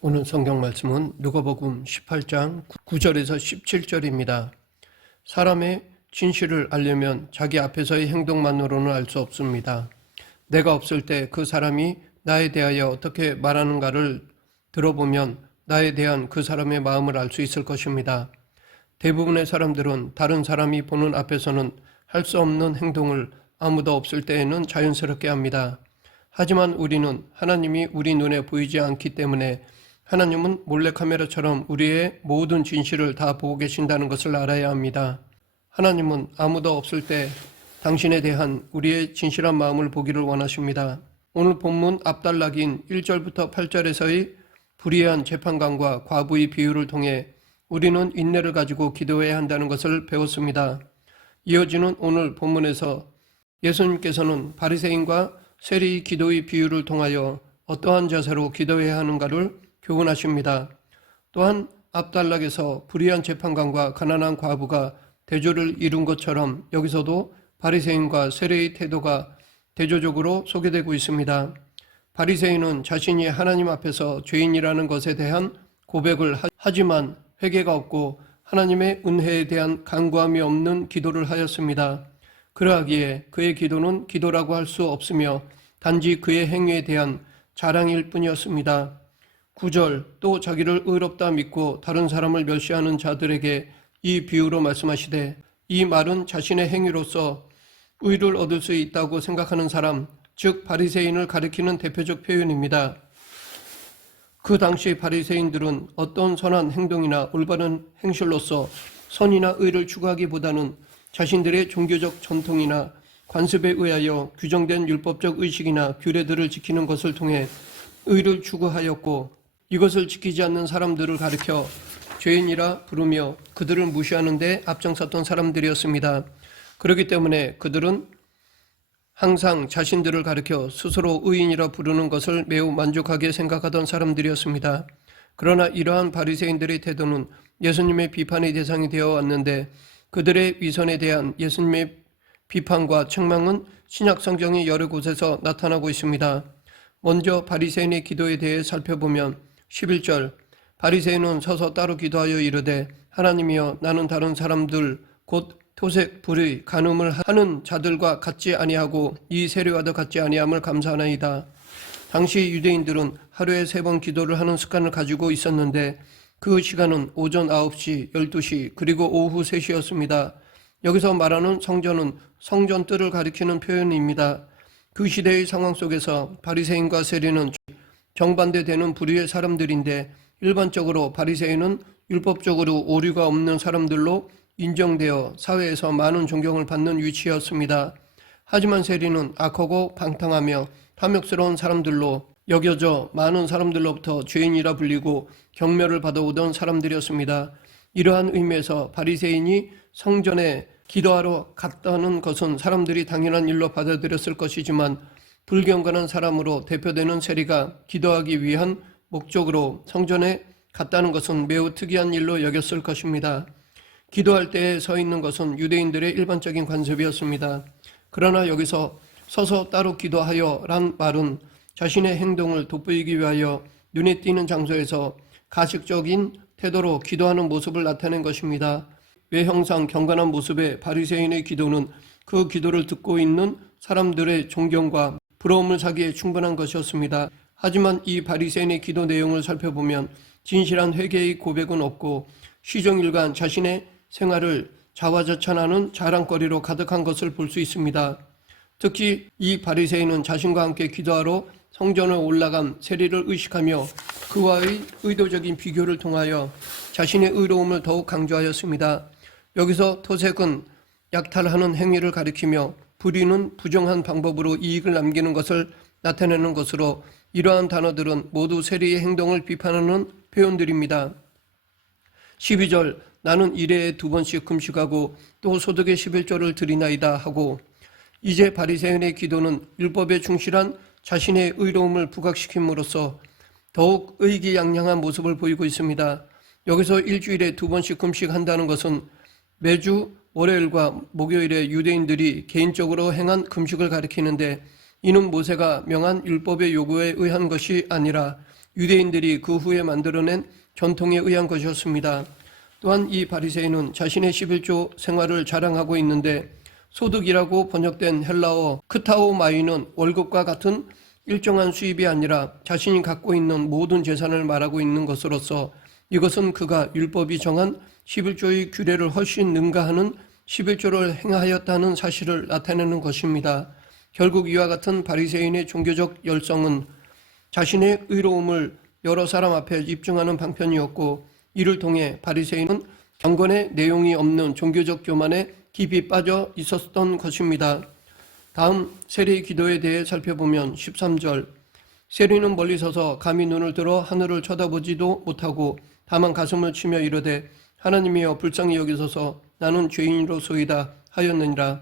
오늘 성경 말씀은 누가복음 18장 9절에서 17절입니다. 사람의 진실을 알려면 자기 앞에서의 행동만으로는 알 수 없습니다. 내가 없을 때 그 사람이 나에 대하여 어떻게 말하는가를 들어보면 나에 대한 그 사람의 마음을 알 수 있을 것입니다. 대부분의 사람들은 다른 사람이 보는 앞에서는 할 수 없는 행동을 아무도 없을 때에는 자연스럽게 합니다. 하지만 우리는 하나님이 우리 눈에 보이지 않기 때문에 하나님은 몰래카메라처럼 우리의 모든 진실을 다 보고 계신다는 것을 알아야 합니다. 하나님은 아무도 없을 때 당신에 대한 우리의 진실한 마음을 보기를 원하십니다. 오늘 본문 앞단락인 1절부터 8절에서의 불의한 재판관과 과부의 비유를 통해 우리는 인내를 가지고 기도해야 한다는 것을 배웠습니다. 이어지는 오늘 본문에서 예수님께서는 바리새인과 세리의 기도의 비유를 통하여 어떠한 자세로 기도해야 하는가를 교훈하십니다. 또한 앞단락에서 불의한 재판관과 가난한 과부가 대조를 이룬 것처럼 여기서도 바리새인과 세리의 태도가 대조적으로 소개되고 있습니다. 바리새인은 자신이 하나님 앞에서 죄인이라는 것에 대한 고백을 하지만 회개가 없고 하나님의 은혜에 대한 간구함이 없는 기도를 하였습니다. 그러하기에 그의 기도는 기도라고 할 수 없으며 단지 그의 행위에 대한 자랑일 뿐이었습니다. 9절 또 자기를 의롭다 믿고 다른 사람을 멸시하는 자들에게 이 비유로 말씀하시되, 이 말은 자신의 행위로서 의를 얻을 수 있다고 생각하는 사람, 즉 바리새인을 가리키는 대표적 표현입니다. 그 당시 바리새인들은 어떤 선한 행동이나 올바른 행실로서 선이나 의를 추구하기보다는 자신들의 종교적 전통이나 관습에 의하여 규정된 율법적 의식이나 규례들을 지키는 것을 통해 의를 추구하였고, 이것을 지키지 않는 사람들을 가리켜 죄인이라 부르며 그들을 무시하는 데 앞장섰던 사람들이었습니다. 그렇기 때문에 그들은 항상 자신들을 가리켜 스스로 의인이라 부르는 것을 매우 만족하게 생각하던 사람들이었습니다. 그러나 이러한 바리새인들의 태도는 예수님의 비판의 대상이 되어 왔는데, 그들의 위선에 대한 예수님의 비판과 책망은 신약 성경의 여러 곳에서 나타나고 있습니다. 먼저 바리새인의 기도에 대해 살펴보면 11절 바리새인은 서서 따로 기도하여 이르되, 하나님이여, 나는 다른 사람들 곧 토색, 불의, 간음을 하는 자들과 같지 아니하고 이 세리와도 같지 아니함을 감사하나이다. 당시 유대인들은 하루에 3번 기도를 하는 습관을 가지고 있었는데 그 시간은 오전 9시, 12시, 그리고 오후 3시였습니다. 여기서 말하는 성전은 성전 뜰을 가리키는 표현입니다. 그 시대의 상황 속에서 바리새인과 세리는 정반대되는 부류의 사람들인데, 일반적으로 바리새인은 율법적으로 오류가 없는 사람들로 인정되어 사회에서 많은 존경을 받는 위치였습니다. 하지만 세리는 악하고 방탕하며 탐욕스러운 사람들로 여겨져 많은 사람들로부터 죄인이라 불리고 경멸을 받아오던 사람들이었습니다. 이러한 의미에서 바리새인이 성전에 기도하러 갔다는 것은 사람들이 당연한 일로 받아들였을 것이지만, 불경건한 사람으로 대표되는 세리가 기도하기 위한 목적으로 성전에 갔다는 것은 매우 특이한 일로 여겼을 것입니다. 기도할 때에 서 있는 것은 유대인들의 일반적인 관습이었습니다. 그러나 여기서 서서 따로 기도하여 란 말은 자신의 행동을 돋보이기 위하여 눈에 띄는 장소에서 가식적인 태도로 기도하는 모습을 나타낸 것입니다. 외형상 경건한 모습의 바리새인의 기도는 그 기도를 듣고 있는 사람들의 존경과 부러움을 사기에 충분한 것이었습니다. 하지만 이 바리새인의 기도 내용을 살펴보면 진실한 회개의 고백은 없고 시종일관 자신의 생활을 자화자찬하는 자랑거리로 가득한 것을 볼 수 있습니다. 특히 이 바리새인은 자신과 함께 기도하러 성전에 올라간 세리를 의식하며 그와의 의도적인 비교를 통하여 자신의 의로움을 더욱 강조하였습니다. 여기서 토색은 약탈하는 행위를 가리키며 불의는 부정한 방법으로 이익을 남기는 것을 나타내는 것으로, 이러한 단어들은 모두 세리의 행동을 비판하는 표현들입니다. 12절 나는 일해에 2번씩 금식하고 또 소득의 11조를 드리나이다 하고, 이제 바리새인의 기도는 율법에 충실한 자신의 의로움을 부각시킴으로써 더욱 의기양양한 모습을 보이고 있습니다. 여기서 일주일에 2번씩 금식한다는 것은 매주 월요일과 목요일에 유대인들이 개인적으로 행한 금식을 가리키는데, 이는 모세가 명한 율법의 요구에 의한 것이 아니라 유대인들이 그 후에 만들어낸 전통에 의한 것이었습니다. 또한 이 바리새인은 자신의 11조 생활을 자랑하고 있는데 소득이라고 번역된 헬라어 크타오마이는 월급과 같은 일정한 수입이 아니라 자신이 갖고 있는 모든 재산을 말하고 있는 것으로서 이것은 그가 율법이 정한 11조의 규례를 훨씬 능가하는 11조를 행하였다는 사실을 나타내는 것입니다. 결국 이와 같은 바리새인의 종교적 열성은 자신의 의로움을 여러 사람 앞에 입증하는 방편이었고 이를 통해 바리새인은 경건의 내용이 없는 종교적 교만에 깊이 빠져 있었던 것입니다. 다음 세리의 기도에 대해 살펴보면 13절 세리는 멀리 서서 감히 눈을 들어 하늘을 쳐다보지도 못하고 다만 가슴을 치며 이르되 하나님이여 불쌍히 여기소서 나는 죄인으로소이다 하였느니라.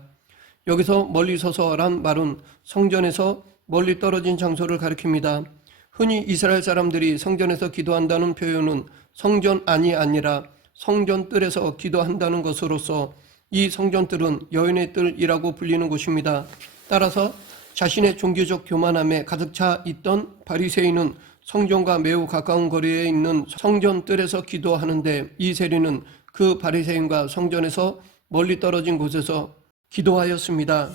여기서 멀리 서서란 말은 성전에서 멀리 떨어진 장소를 가리킵니다. 흔히 이스라엘 사람들이 성전에서 기도한다는 표현은 성전 안이 아니라 성전 뜰에서 기도한다는 것으로서 이 성전뜰은 여인의 뜰이라고 불리는 곳입니다. 따라서 자신의 종교적 교만함에 가득 차 있던 바리새인은 성전과 매우 가까운 거리에 있는 성전 뜰에서 기도하는데 이 세리는 그 바리새인과 성전에서 멀리 떨어진 곳에서 기도하였습니다.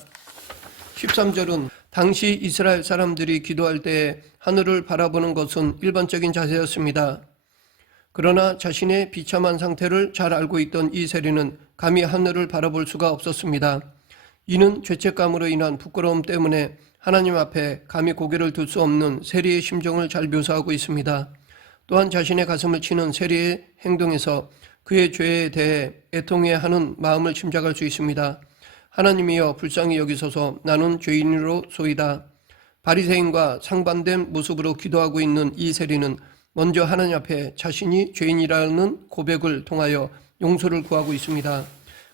13절은 당시 이스라엘 사람들이 기도할 때 하늘을 바라보는 것은 일반적인 자세였습니다. 그러나 자신의 비참한 상태를 잘 알고 있던 이 세리는 감히 하늘을 바라볼 수가 없었습니다. 이는 죄책감으로 인한 부끄러움 때문에 하나님 앞에 감히 고개를 들 수 없는 세리의 심정을 잘 묘사하고 있습니다. 또한 자신의 가슴을 치는 세리의 행동에서 그의 죄에 대해 애통해 하는 마음을 짐작할 수 있습니다. 하나님이여 불쌍히 여기소서 나는 죄인으로소이다. 바리새인과 상반된 모습으로 기도하고 있는 이 세리는 먼저 하나님 앞에 자신이 죄인이라는 고백을 통하여 용서를 구하고 있습니다.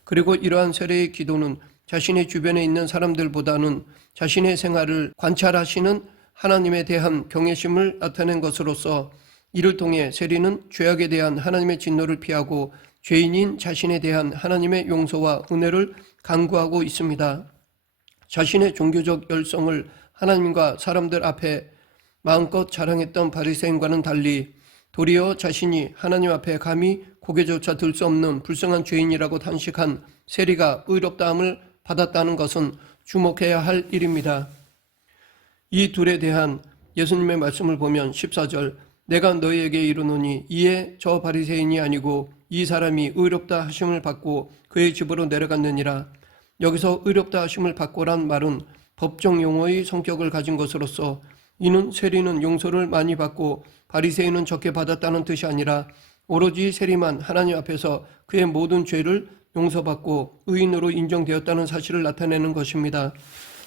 그리고 이러한 세리의 기도는 자신의 주변에 있는 사람들보다는 자신의 생활을 관찰하시는 하나님에 대한 경외심을 나타낸 것으로서 이를 통해 세리는 죄악에 대한 하나님의 진노를 피하고 죄인인 자신에 대한 하나님의 용서와 은혜를 간구하고 있습니다. 자신의 종교적 열성을 하나님과 사람들 앞에 마음껏 자랑했던 바리새인과는 달리 도리어 자신이 하나님 앞에 감히 고개조차 들 수 없는 불쌍한 죄인이라고 단식한 세리가 의롭다함을 받았다는 것은 주목해야 할 일입니다. 이 둘에 대한 예수님의 말씀을 보면 14절 내가 너희에게 이르노니 이에 저 바리새인이 아니고 이 사람이 의롭다 하심을 받고 그의 집으로 내려갔느니라. 여기서 의롭다 하심을 받고란 말은 법정 용어의 성격을 가진 것으로서 이는 세리는 용서를 많이 받고 바리새인은 적게 받았다는 뜻이 아니라 오로지 세리만 하나님 앞에서 그의 모든 죄를 용서받고 의인으로 인정되었다는 사실을 나타내는 것입니다.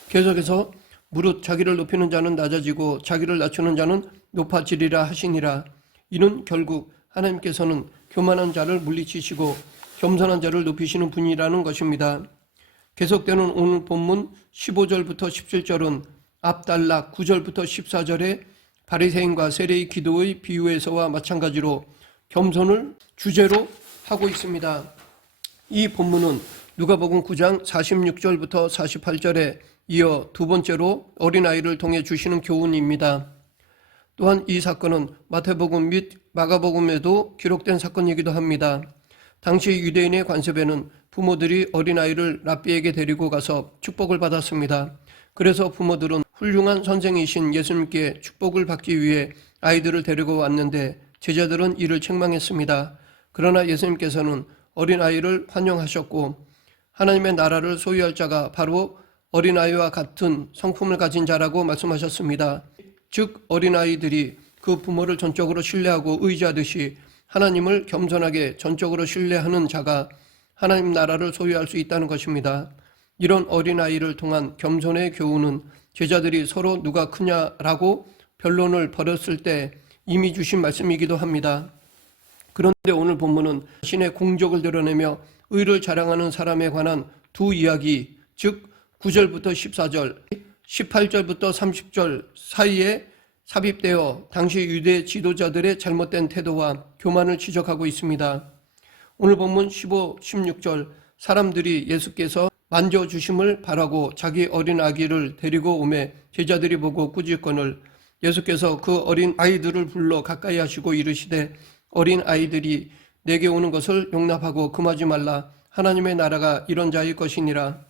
계속해서 무릇 자기를 높이는 자는 낮아지고 자기를 낮추는 자는 높아지리라 하시니라. 이는 결국 하나님께서는 교만한 자를 물리치시고 겸손한 자를 높이시는 분이라는 것입니다. 계속되는 오늘 본문 15절부터 17절은 앞단락 9절부터 14절의 바리새인과 세리의 기도의 비유에서와 마찬가지로 겸손을 주제로 하고 있습니다. 이 본문은 누가복음 9장 46절부터 48절에 이어 두 번째로 어린아이를 통해 주시는 교훈입니다. 또한 이 사건은 마태복음 및 마가복음에도 기록된 사건이기도 합니다. 당시 유대인의 관습에는 부모들이 어린아이를 랍비에게 데리고 가서 축복을 받았습니다. 그래서 부모들은 훌륭한 선생이신 예수님께 축복을 받기 위해 아이들을 데리고 왔는데 제자들은 이를 책망했습니다. 그러나 예수님께서는 어린아이를 환영하셨고 하나님의 나라를 소유할 자가 바로 어린아이와 같은 성품을 가진 자라고 말씀하셨습니다. 즉 어린아이들이 그 부모를 전적으로 신뢰하고 의지하듯이 하나님을 겸손하게 전적으로 신뢰하는 자가 하나님 나라를 소유할 수 있다는 것입니다. 이런 어린아이를 통한 겸손의 교훈은 제자들이 서로 누가 크냐라고 변론을 벌였을 때 이미 주신 말씀이기도 합니다. 그런데 오늘 본문은 자신의 공적을 드러내며 의를 자랑하는 사람에 관한 두 이야기, 즉 9절부터 14절, 18절부터 30절 사이에 삽입되어 당시 유대 지도자들의 잘못된 태도와 교만을 지적하고 있습니다. 오늘 본문 15, 16절 사람들이 예수께서 만져주심을 바라고 자기 어린 아기를 데리고 오매 제자들이 보고 꾸짖거늘 예수께서 그 어린 아이들을 불러 가까이 하시고 이르시되 어린 아이들이 내게 오는 것을 용납하고 금하지 말라. 하나님의 나라가 이런 자일 것이니라.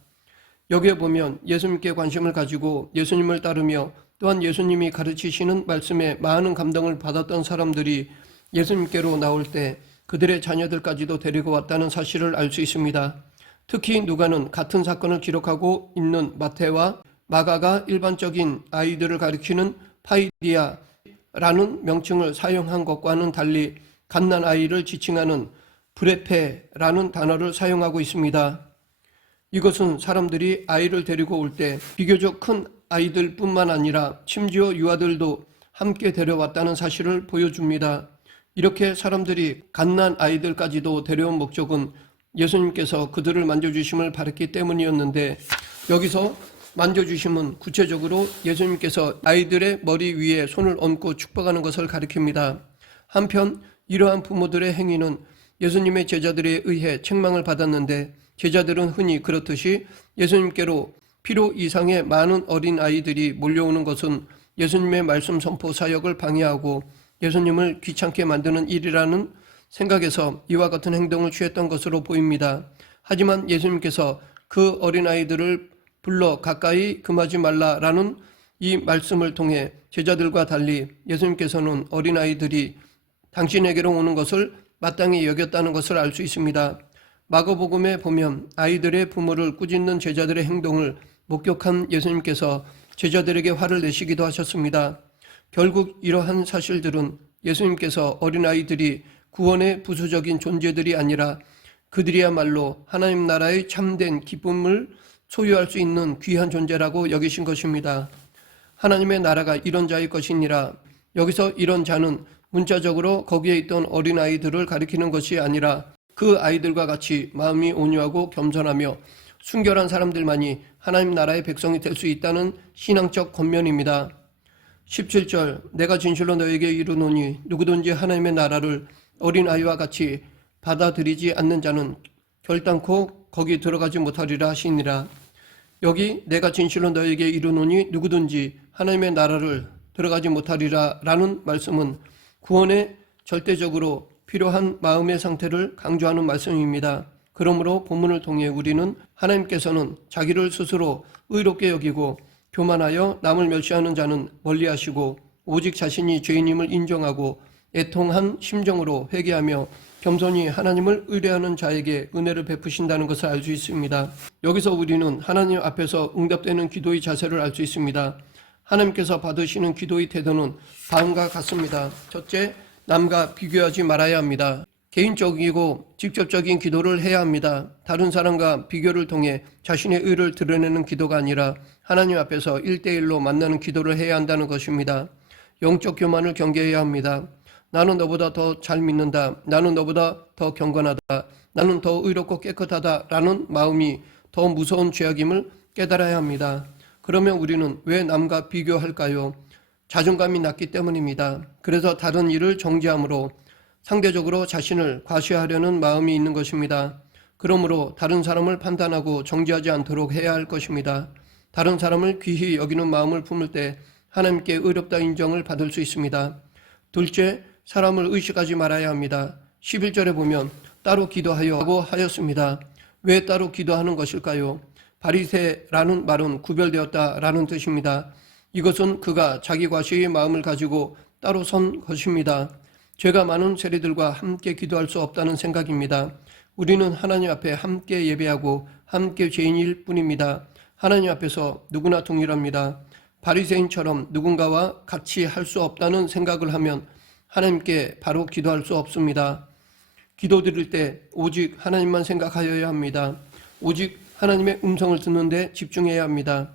여기에 보면 예수님께 관심을 가지고 예수님을 따르며 또한 예수님이 가르치시는 말씀에 많은 감동을 받았던 사람들이 예수님께로 나올 때 그들의 자녀들까지도 데리고 왔다는 사실을 알 수 있습니다. 특히 누가는 같은 사건을 기록하고 있는 마태와 마가가 일반적인 아이들을 가리키는 파이디아라는 명칭을 사용한 것과는 달리 갓난아이를 지칭하는 브레페라는 단어를 사용하고 있습니다. 이것은 사람들이 아이를 데리고 올 때 비교적 큰 아이들뿐만 아니라 심지어 유아들도 함께 데려왔다는 사실을 보여줍니다. 이렇게 사람들이 갓난 아이들까지도 데려온 목적은 예수님께서 그들을 만져주심을 바랐기 때문이었는데, 여기서 만져주심은 구체적으로 예수님께서 아이들의 머리 위에 손을 얹고 축복하는 것을 가리킵니다. 한편 이러한 부모들의 행위는 예수님의 제자들에 의해 책망을 받았는데, 제자들은 흔히 그렇듯이 예수님께로 필요 이상의 많은 어린 아이들이 몰려오는 것은 예수님의 말씀 선포 사역을 방해하고 예수님을 귀찮게 만드는 일이라는 생각에서 이와 같은 행동을 취했던 것으로 보입니다. 하지만 예수님께서 그 어린아이들을 불러 가까이 금하지 말라라는 이 말씀을 통해 제자들과 달리 예수님께서는 어린아이들이 당신에게로 오는 것을 마땅히 여겼다는 것을 알 수 있습니다. 마가복음에 보면 아이들의 부모를 꾸짖는 제자들의 행동을 목격한 예수님께서 제자들에게 화를 내시기도 하셨습니다. 결국 이러한 사실들은 예수님께서 어린아이들이 구원의 부수적인 존재들이 아니라 그들이야말로 하나님 나라의 참된 기쁨을 소유할 수 있는 귀한 존재라고 여기신 것입니다. 하나님의 나라가 이런 자일 것이니라. 여기서 이런 자는 문자적으로 거기에 있던 어린아이들을 가리키는 것이 아니라 그 아이들과 같이 마음이 온유하고 겸손하며 순결한 사람들만이 하나님 나라의 백성이 될 수 있다는 신앙적 권면입니다. 17절 내가 진실로 너에게 이르노니 누구든지 하나님의 나라를 어린아이와 같이 받아들이지 않는 자는 결단코 거기 들어가지 못하리라 하시니라. 여기 내가 진실로 너에게 이르노니 누구든지 하나님의 나라를 들어가지 못하리라 라는 말씀은 구원에 절대적으로 필요한 마음의 상태를 강조하는 말씀입니다. 그러므로 본문을 통해 우리는 하나님께서는 자기를 스스로 의롭게 여기고 교만하여 남을 멸시하는 자는 멀리하시고 오직 자신이 죄인임을 인정하고 애통한 심정으로 회개하며 겸손히 하나님을 의뢰하는 자에게 은혜를 베푸신다는 것을 알 수 있습니다. 여기서 우리는 하나님 앞에서 응답되는 기도의 자세를 알 수 있습니다. 하나님께서 받으시는 기도의 태도는 다음과 같습니다. 첫째, 남과 비교하지 말아야 합니다. 개인적이고 직접적인 기도를 해야 합니다. 다른 사람과 비교를 통해 자신의 의를 드러내는 기도가 아니라 하나님 앞에서 1대1로 만나는 기도를 해야 한다는 것입니다. 영적 교만을 경계해야 합니다. 나는 너보다 더 잘 믿는다. 나는 너보다 더 경건하다. 나는 더 의롭고 깨끗하다. 라는 마음이 더 무서운 죄악임을 깨달아야 합니다. 그러면 우리는 왜 남과 비교할까요? 자존감이 낮기 때문입니다. 그래서 다른 일을 정지함으로 상대적으로 자신을 과시하려는 마음이 있는 것입니다. 그러므로 다른 사람을 판단하고 정지하지 않도록 해야 할 것입니다. 다른 사람을 귀히 여기는 마음을 품을 때 하나님께 의롭다 인정을 받을 수 있습니다. 둘째, 사람을 의식하지 말아야 합니다. 11절에 보면 따로 기도하여고 하였습니다. 왜 따로 기도하는 것일까요? 바리새라는 말은 구별되었다라는 뜻입니다. 이것은 그가 자기 과시의 마음을 가지고 따로 선 것입니다. 죄가 많은 세리들과 함께 기도할 수 없다는 생각입니다. 우리는 하나님 앞에 함께 예배하고 함께 죄인일 뿐입니다. 하나님 앞에서 누구나 동일합니다. 바리새인처럼 누군가와 같이 할 수 없다는 생각을 하면 하나님께 바로 기도할 수 없습니다. 기도드릴 때 오직 하나님만 생각하여야 합니다. 오직 하나님의 음성을 듣는 데 집중해야 합니다.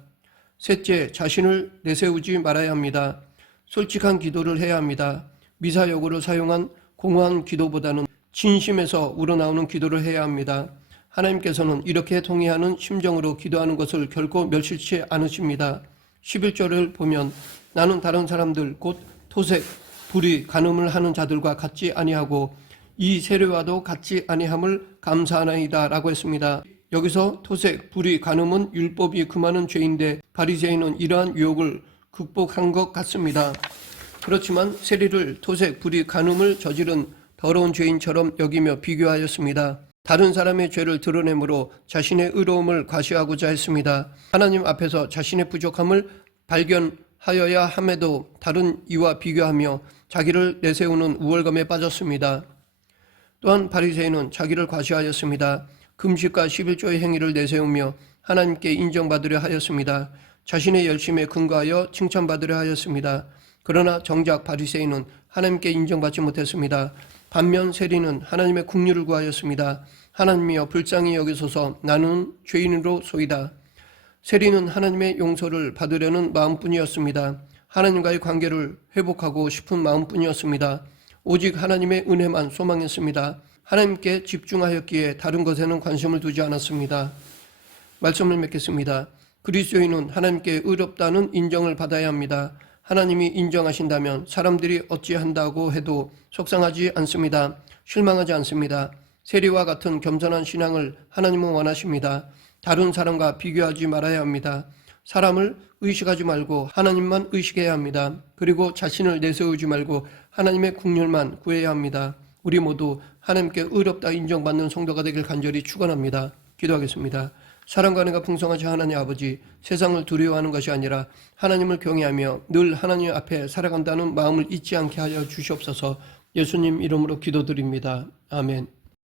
셋째, 자신을 내세우지 말아야 합니다. 솔직한 기도를 해야 합니다. 미사여구를 사용한 공허한 기도보다는 진심에서 우러나오는 기도를 해야 합니다. 하나님께서는 이렇게 통회하는 심정으로 기도하는 것을 결코 멸시치 않으십니다. 11절을 보면 나는 다른 사람들 곧 토색, 불의, 간음을 하는 자들과 같지 아니하고 이 세례와도 같지 아니함을 감사하나이다 라고 했습니다. 여기서 토색, 불의, 간음은 율법이 금하는 죄인데 바리새인은 이러한 유혹을 극복한 것 같습니다. 그렇지만 세리를 토색, 불의, 간음을 저지른 더러운 죄인처럼 여기며 비교하였습니다. 다른 사람의 죄를 드러내므로 자신의 의로움을 과시하고자 했습니다. 하나님 앞에서 자신의 부족함을 발견하여야 함에도 다른 이와 비교하며 자기를 내세우는 우월감에 빠졌습니다. 또한 바리새인은 자기를 과시하였습니다. 금식과 11조의 행위를 내세우며 하나님께 인정받으려 하였습니다. 자신의 열심에 근거하여 칭찬받으려 하였습니다. 그러나 정작 바리새인은 하나님께 인정받지 못했습니다. 반면 세리는 하나님의 긍휼을 구하였습니다. 하나님이여 불쌍히 여기소서, 나는 죄인으로소이다. 세리는 하나님의 용서를 받으려는 마음뿐이었습니다. 하나님과의 관계를 회복하고 싶은 마음뿐이었습니다. 오직 하나님의 은혜만 소망했습니다. 하나님께 집중하였기에 다른 것에는 관심을 두지 않았습니다. 말씀을 맺겠습니다. 그리스도인은 하나님께 의롭다는 인정을 받아야 합니다. 하나님이 인정하신다면 사람들이 어찌한다고 해도 속상하지 않습니다. 실망하지 않습니다. 세리와 같은 겸손한 신앙을 하나님은 원하십니다. 다른 사람과 비교하지 말아야 합니다. 사람을 의식하지 말고 하나님만 의식해야 합니다. 그리고 자신을 내세우지 말고 하나님의 긍휼만 구해야 합니다. 우리 모두 하나님께 의롭다 인정받는 성도가 되길 간절히 축원합니다. 기도하겠습니다. 사랑과 은혜가 풍성하신 하나님 아버지, 세상을 두려워하는 것이 아니라 하나님을 경외하며 늘 하나님 앞에 살아간다는 마음을 잊지 않게 하여 주시옵소서. 예수님 이름으로 기도드립니다. 아멘.